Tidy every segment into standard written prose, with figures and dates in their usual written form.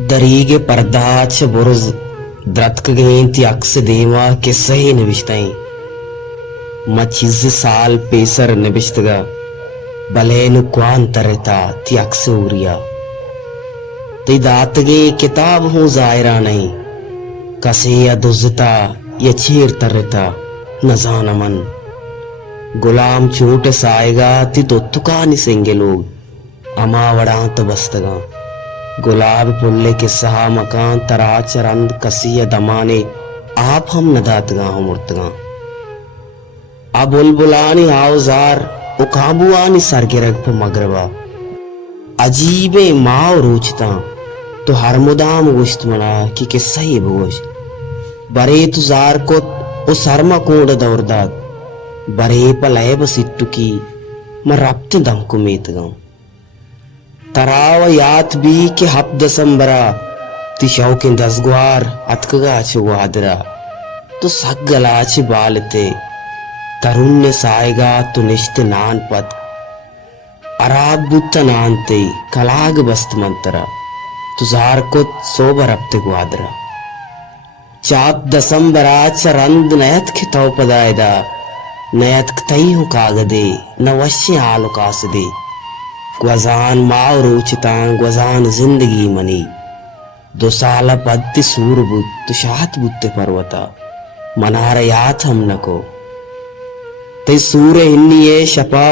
दरीगे पर्दाच बुरज द्रतकगें ती अक्स देवा के सही निविष्टई मचिज साल पेसर निविष्टगा बलेनु क्वान तरता ती अक्स उरिया ती दातगे किताब हूँ जायरा नहीं कसे या दुजता या चीर तरता नजान मन गुलाम चूट साएगा ती तो तुका निसेंगे लोग अमावड़ा तो बस्तगा गुलाब पुल्ले के सहा मकान तरा चरंद कसिया दमाने आप हम नदातगा हम उर्तगा अब बुलबुलानी आवजार उकाबुआनी सरगिरग पे मगरबा अजीबे माव रोचता तो हर मुदाम गुश्त मना कि किस्सा ही भोज बरे तुजार को ओ शर्मा कोड दौरदात बरे पलय बसिट्टु की मैं रब्त दम को मेतगा तराव यात भी के हप दसंबरा तिशाव के दसग्वार अतकगा चुवादरा तो सगला च बालते तरुण ने साएगा तो निश्त नान पत अराब बुत्ता नानते कलाग बस्त मंतरा तुजार को सोबर अपते ग्वादरा चाप दसंबरा चरंद नयत खिताव पदायदा नयत कतई हूँ कागदे नवश्य आलो कासदे ग्वजान माव रोचतां ग्वजान जिंदगी मनी दो साल पद्ति सूर बुत तुषात बुत्ते पर्वता मनार यात हम नको ते सूर हिन्निये शपा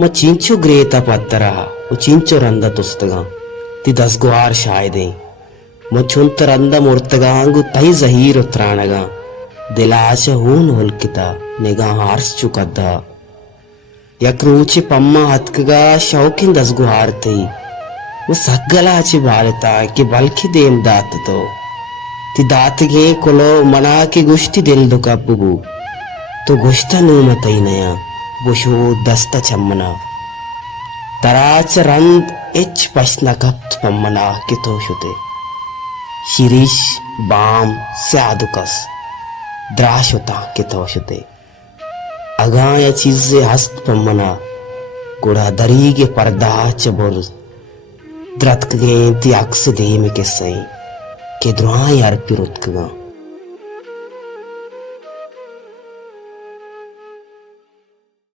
म चिंचो ग्रेता पत्तरा उ चिंचो रंदा तुस्तगा ती दसग्वार शायदे म छुंत रंदा मुर्तगांगु तई जहीर उतराणगा दिलाश हून हुलकिता निगाह हार्स चुकद्दा यक्रूची पम्मा हतकगा शौकिन दसगुहार थी वो सगलाची बालता कि बल्कि देम दात ती दात गे कोलो मना की गुश्ती दिल दुका पुगु तो गुश्ता नूमतई नया बुशो दस्ता चम्मना तराच रंद इच पश्ना कप्त पम्मना के तो शुते शिरीश बाम स्यादुकस द्राश होता के तो शुते अगा या चीजें हस्त पम्मना गुड़ा दरी के पर्दा चबुर द्रतक गए ती अक्स दे में के सही के द्रुआ यार पिरुतकगा